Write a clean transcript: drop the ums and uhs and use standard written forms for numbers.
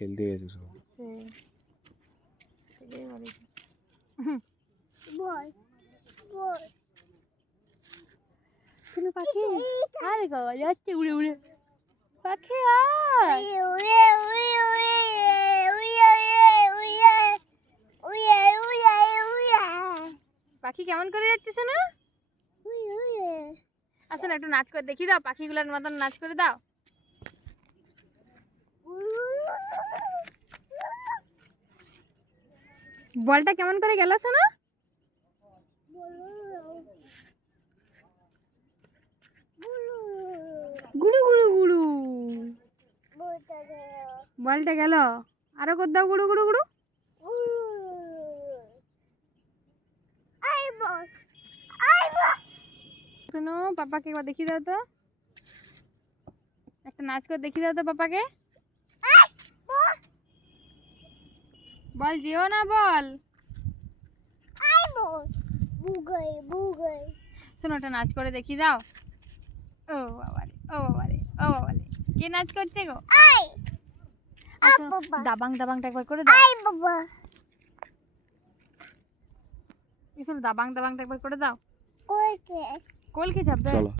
খেলতে গেছে সব। পাখি আরে বাবা যাচ্ছে উড়ে উড়ে পাখি আয় পাখি কেমন করে যাচ্ছিস না আসলে একটু নাচ করে দেখি দাও পাখিগুলোর মতন নাচ করে দাও বলটা কেমন করে গেল শোনা গুড়ু গুড়ু গুড়ু বলটা গেল আরো কর দাও গুড়ু গুড়ু গুড়ু শোনো পাপাকে একবার দেখিয়ে দাও তো একটা নাচ করে দেখিয়ে দাও তো পাপাকে বল যেও না বল শোনো একটা নাচ করে দেখিয়ে দাও ও বাবারে ও বাবারে ও বাবারে কে নাচ করছে গো দাবাং দাবাংটা একবার করে দাও শোনো দাবাং দাবাংটা একবার করে দাও কলকে চাপবে চলো।